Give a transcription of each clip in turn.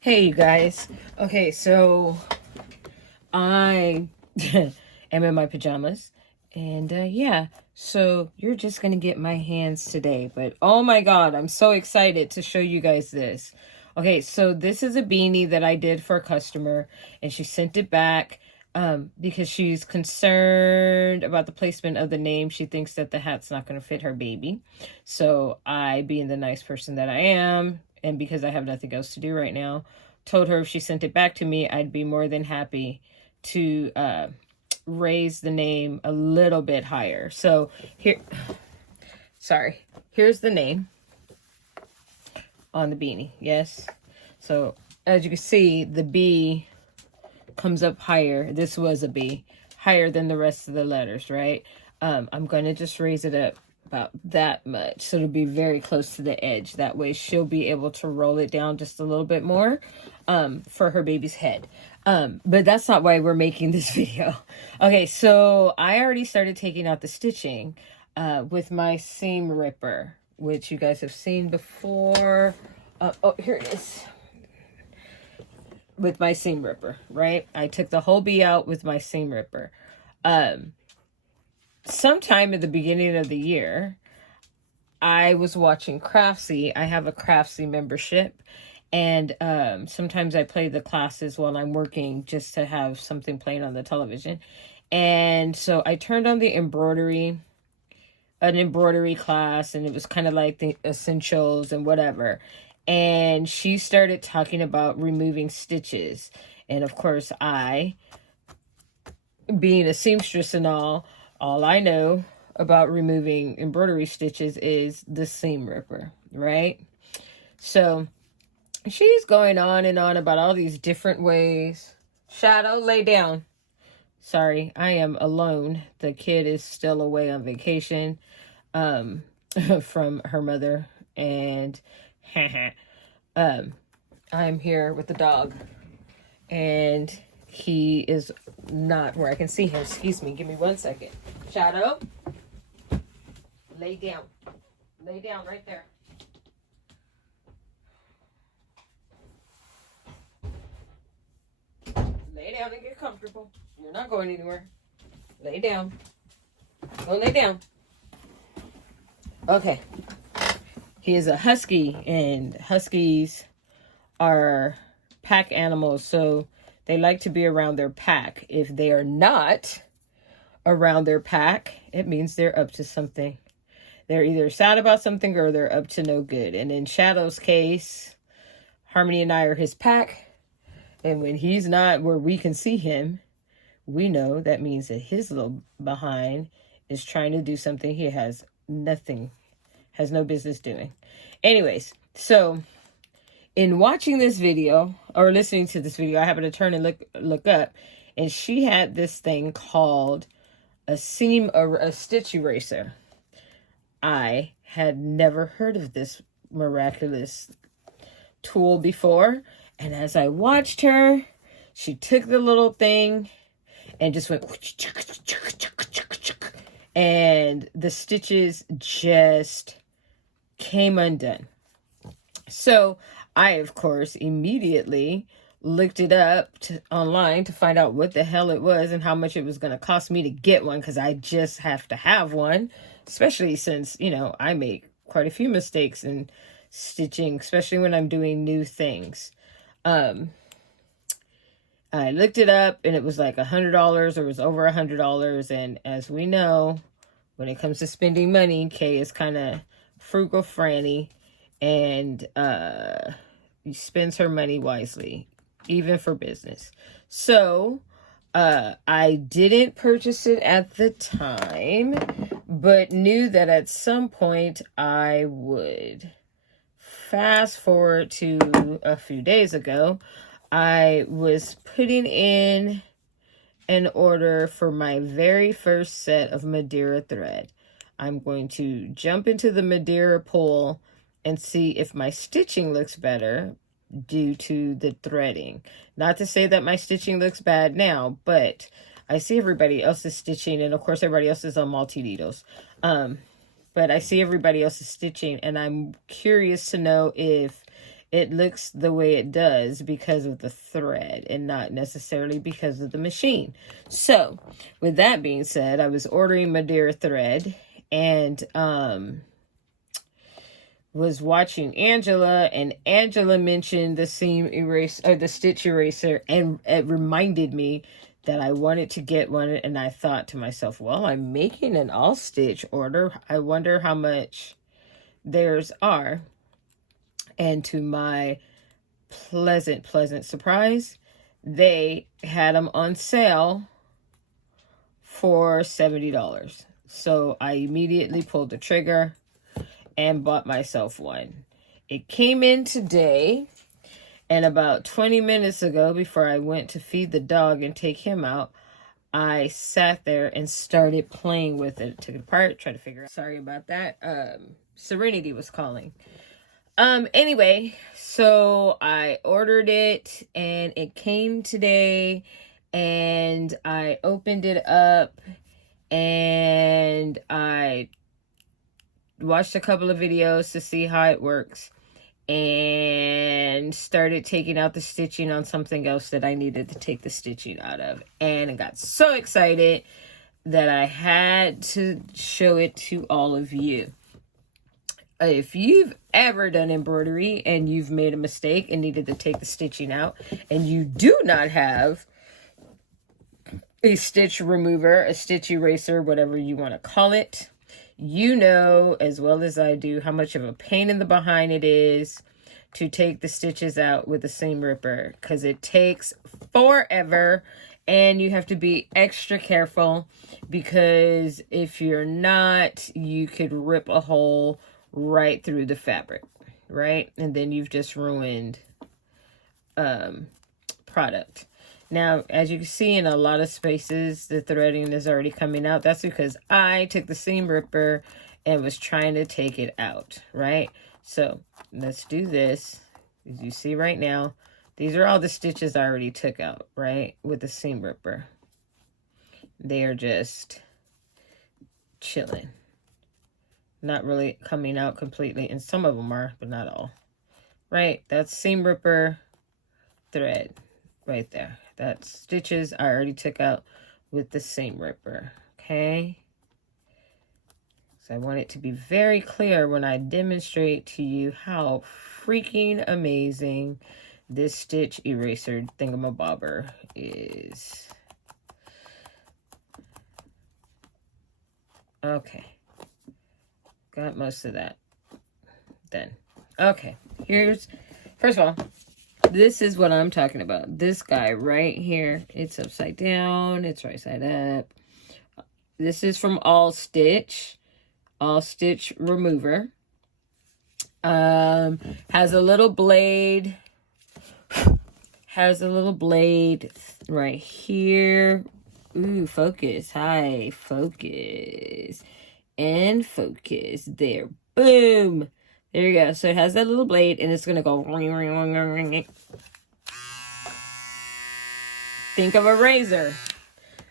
Hey, you guys. Okay, so I am in my pajamas. And yeah, so you're just going to get my hands today. But oh my God, I'm so excited to show you guys this. Okay, so this is a beanie that I did for a customer, and she sent it back because she's concerned about the placement of the name. She thinks that the hat's not going to fit her baby. So I, being the nice person that I am, and because I have nothing else to do right now, told her if she sent it back to me, I'd be more than happy to raise the name a little bit higher. So here's the name on the beanie. Yes. So as you can see, the B comes up higher. This was a B, higher than the rest of the letters, right? I'm going to just raise it up about that much, so it'll be very close to the edge. That way she'll be able to roll it down just a little bit more for her baby's head. But that's not why we're making this video. Okay, so I already started taking out the stitching with my seam ripper, which you guys have seen before. Oh, here it is. With my seam ripper, right? I took the whole B out with my seam ripper. Sometime at the beginning of the year, I was watching Craftsy. I have a Craftsy membership, and sometimes I play the classes while I'm working just to have something playing on the television. And so I turned on the an embroidery class, and it was kind of like the essentials and whatever. And she started talking about removing stitches. And of course, I, being a seamstress and all I know about removing embroidery stitches is the seam ripper, right? So she's going on and on about all these different ways. Shadow, lay down. Sorry, I am alone. The kid is still away on vacation from her mother, and I'm here with the dog, and he is not where I can see him. Excuse me, give me 1 second. Shadow, lay down. Lay down right there. Lay down and get comfortable. You're not going anywhere. Lay down. Go lay down. Okay. He is a husky, and huskies are pack animals, so they like to be around their pack. If they are not around their pack, it means they're up to something. They're either sad about something or they're up to no good. And in Shadow's case, Harmony and I are his pack. And when he's not where we can see him, we know that means that his little behind is trying to do something he has no business doing. Anyways, so in watching this video or listening to this video, I happened to turn and look up, and she had this thing called a stitch eraser. I had never heard of this miraculous tool before, and as I watched her, she took the little thing and just went, and the stitches just came undone. So I, of course, immediately looked it up online to find out what the hell it was and how much it was going to cost me to get one, because I just have to have one, especially since, I make quite a few mistakes in stitching, especially when I'm doing new things. I looked it up, and it was like $100, or it was over $100. And as we know, when it comes to spending money, Kay is kind of frugal franny, and spends her money wisely, even for business. So I didn't purchase it at the time, but knew that at some point I would. Fast forward to a few days ago, I was putting in an order for my very first set of Madeira thread. I'm going to jump into the Madeira pool and see if my stitching looks better due to the threading. Not to say that my stitching looks bad now, but I see everybody else's stitching, and of course everybody else is on multi-needles. But I see everybody else's stitching, and I'm curious to know if it looks the way it does because of the thread and not necessarily because of the machine. So with that being said, I was ordering Madeira thread and was watching Angela, and Angela mentioned the seam eraser or the stitch eraser, and it reminded me that I wanted to get one. And I thought to myself, well, I'm making an all stitch order. I wonder how much theirs are. And to my pleasant surprise, they had them on sale for $70. So I immediately pulled the trigger and bought myself one. It came in today, and about 20 minutes ago, before I went to feed the dog and take him out, I sat there and started playing with it. Took it apart, tried to figure out. Sorry about that. Serenity was calling. Anyway, so I ordered it and it came today, and I opened it up and I watched a couple of videos to see how it works and started taking out the stitching on something else that I needed to take the stitching out of. And I got so excited that I had to show it to all of you. If you've ever done embroidery and you've made a mistake and needed to take the stitching out, and you do not have a stitch remover, a stitch eraser, whatever you want to call it, you know as well as I do how much of a pain in the behind it is to take the stitches out with a seam ripper, because it takes forever and you have to be extra careful, because if you're not, you could rip a hole right through the fabric, right? And then you've just ruined product. Now, as you can see, in a lot of spaces, the threading is already coming out. That's because I took the seam ripper and was trying to take it out, right? So let's do this. As you see right now, these are all the stitches I already took out, right? With the seam ripper. They are just chilling. Not really coming out completely, and some of them are, but not all. Right? That's seam ripper thread right there. That's stitches I already took out with the seam ripper. Okay? So I want it to be very clear when I demonstrate to you how freaking amazing this stitch eraser thingamabobber is. Okay. Got most of that then. Okay, first of all, this is what I'm talking about. This guy right here, it's upside down, it's right side up. This is from All Stitch Remover. Has a little blade right here. Ooh, focus, hi, focus. And focus. There. Boom. There you go. So it has that little blade, and it's going to go ring, ring, ring, ring, ring. Think of a razor.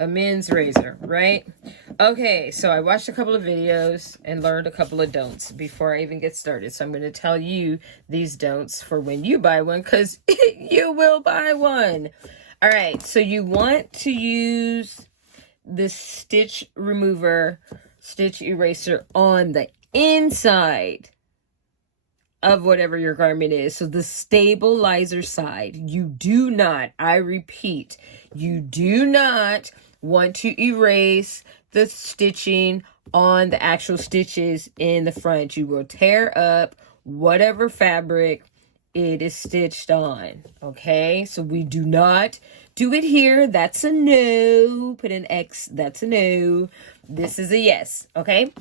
A men's razor, right? Okay, so I watched a couple of videos and learned a couple of don'ts before I even get started. So I'm going to tell you these don'ts for when you buy one, because you will buy one. All right, so you want to use the stitch remover, stitch eraser on the inside of whatever your garment is. So the stabilizer side. You do not, I repeat, you do not want to erase the stitching on the actual stitches in the front. You will tear up whatever fabric it is stitched on. Okay, so we do not do it here. That's a no. Put an X. That's a no. This is a yes. Okay,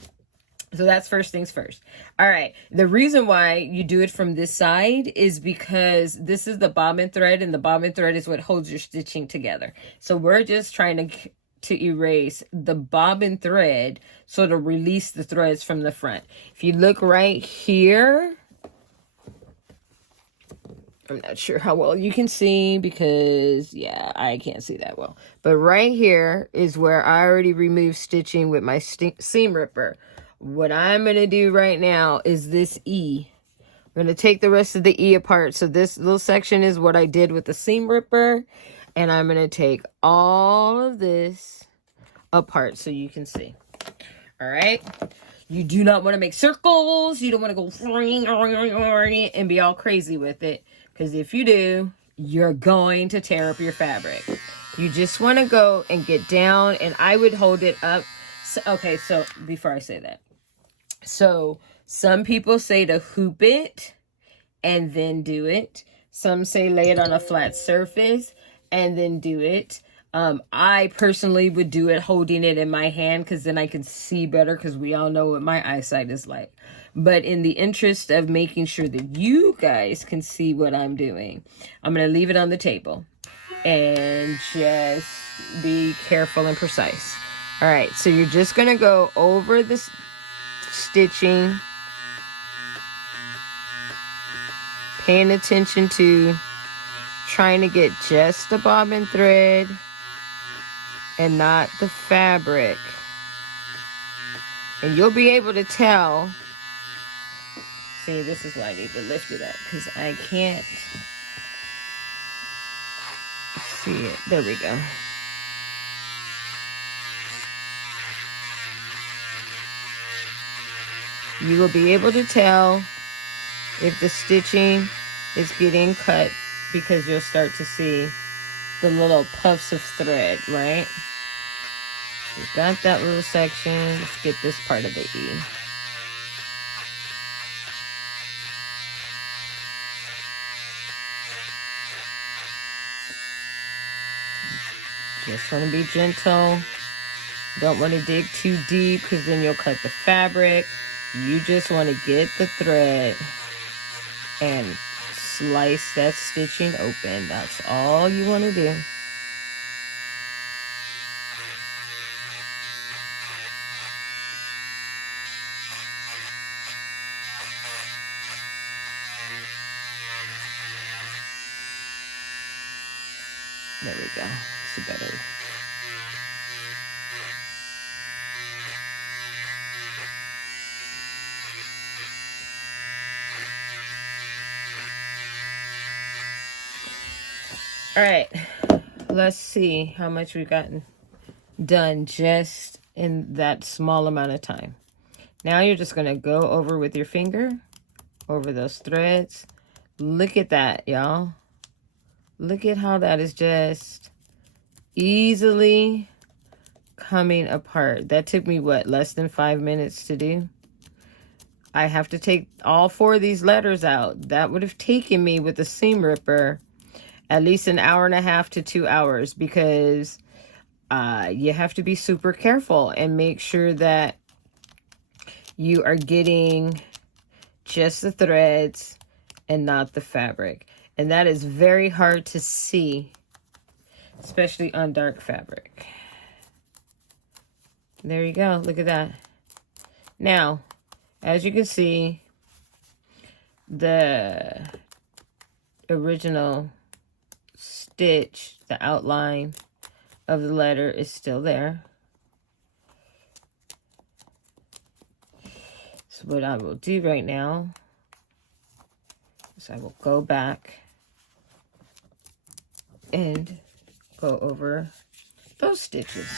so that's first things first. All right, the reason why you do it from this side is because this is the bobbin thread, and the bobbin thread is what holds your stitching together. So we're just trying to erase the bobbin thread so to release the threads from the front. If you look right here, I'm not sure how well you can see because, yeah, I can't see that well. But right here is where I already removed stitching with my seam ripper. What I'm going to do right now is this E I'm going to take the rest of the E apart. So this little section is what I did with the seam ripper. And I'm going to take all of this apart so you can see. All right. You do not want to make circles. You don't want to go and be all crazy with it. Because if you do, you're going to tear up your fabric. You just want to go and get down. And I would hold it up. So, okay, so before I say that. So some people say to hoop it and then do it. Some say lay it on a flat surface and then do it. I personally would do it holding it in my hand because then I can see better, because we all know what my eyesight is like. But in the interest of making sure that you guys can see what I'm doing, I'm going to leave it on the table and just be careful and precise. All right, so you're just going to go over this stitching, paying attention to trying to get just the bobbin thread and not the fabric. And you'll be able to tell. See, this is why I need to lift it up, because I can't see it. There we go. You will be able to tell if the stitching is getting cut, because you'll start to see the little puffs of thread, right? We've got that little section. Let's get this part of the E. Just want to be gentle. Don't want to dig too deep, because then you'll cut the fabric. You just want to get the thread and slice that stitching open. That's all you want to do. There we go. It's better. All right, let's see how much we've gotten done just in that small amount of time. Now you're just going to go over with your finger over those threads. Look at that, y'all. Look at how that is just easily coming apart. That took me, what, less than 5 minutes to do? I have to take all 4 of these letters out. That would have taken me with the seam ripper at least an hour and a half to 2 hours, because you have to be super careful and make sure that you are getting just the threads and not the fabric. And that is very hard to see, especially on dark fabric. There you go. Look at that. Now, as you can see, the original stitch, the outline of the letter is still there. So what I will do right now is I will go back and go over those stitches.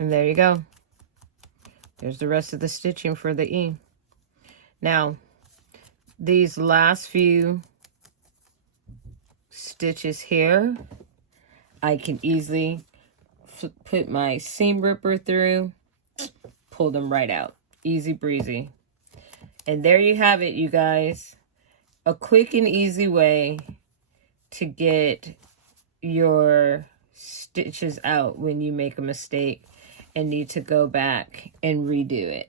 And there you go. There's the rest of the stitching for the E. Now, these last few stitches here, I can easily put my seam ripper through, pull them right out. Easy breezy. And there you have it, you guys. A quick and easy way to get your stitches out when you make a mistake and need to go back and redo it.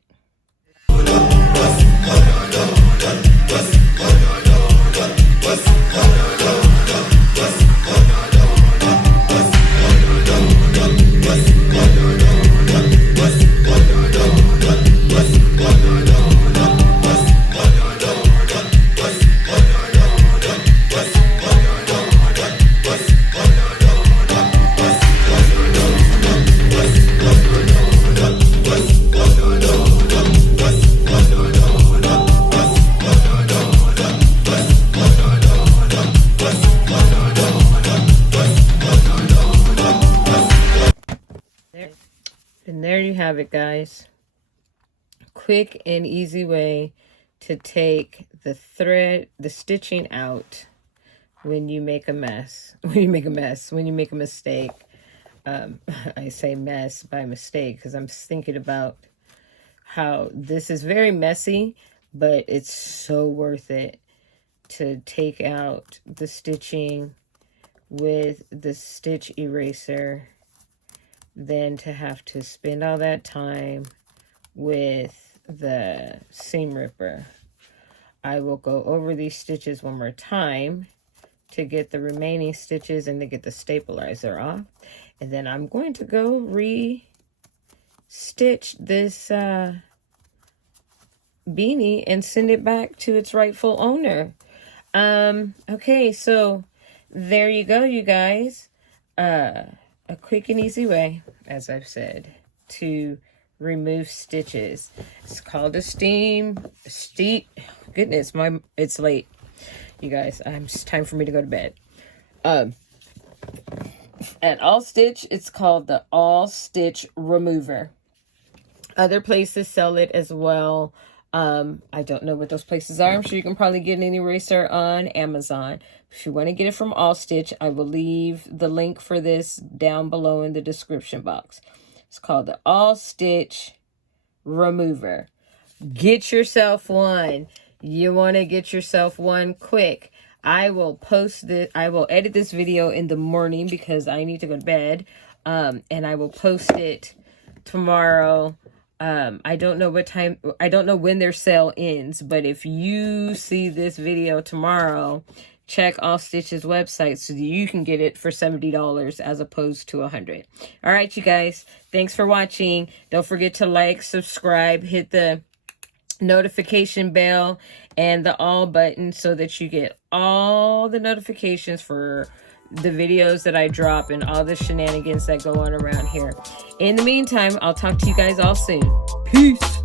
And there you have it, guys. Quick and easy way to take the stitching out when you make a mess. When you make a mistake. I say mess by mistake because I'm thinking about how this is very messy, but it's so worth it to take out the stitching with the stitch eraser than to have to spend all that time with the seam ripper. I will go over these stitches one more time to get the remaining stitches and to get the stabilizer off. And then I'm going to go re-stitch this beanie and send it back to its rightful owner. Okay, so there you go, you guys. A quick and easy way, as I've said, to remove stitches. It's called a goodness, it's late, you guys. It's time for me to go to bed. At All Stitch, it's called the All Stitch Remover. Other places sell it as well. I don't know what those places are. I'm sure you can probably get an eraser on Amazon. If you want to get it from All Stitch, I will leave the link for this down below in the description box. It's called the All Stitch Remover. Get yourself one. You want to get yourself one quick. I will edit this video in the morning because I need to go to bed. And I will post it tomorrow. I don't know what time, I don't know when their sale ends, but if you see this video tomorrow, check All Stitch's website so that you can get it for $70 as opposed to $100. All right, you guys, thanks for watching. Don't forget to like, subscribe, hit the notification bell and the all button so that you get all the notifications for the videos that I drop and all the shenanigans that go on around here. In the meantime, I'll talk to you guys all soon. Peace.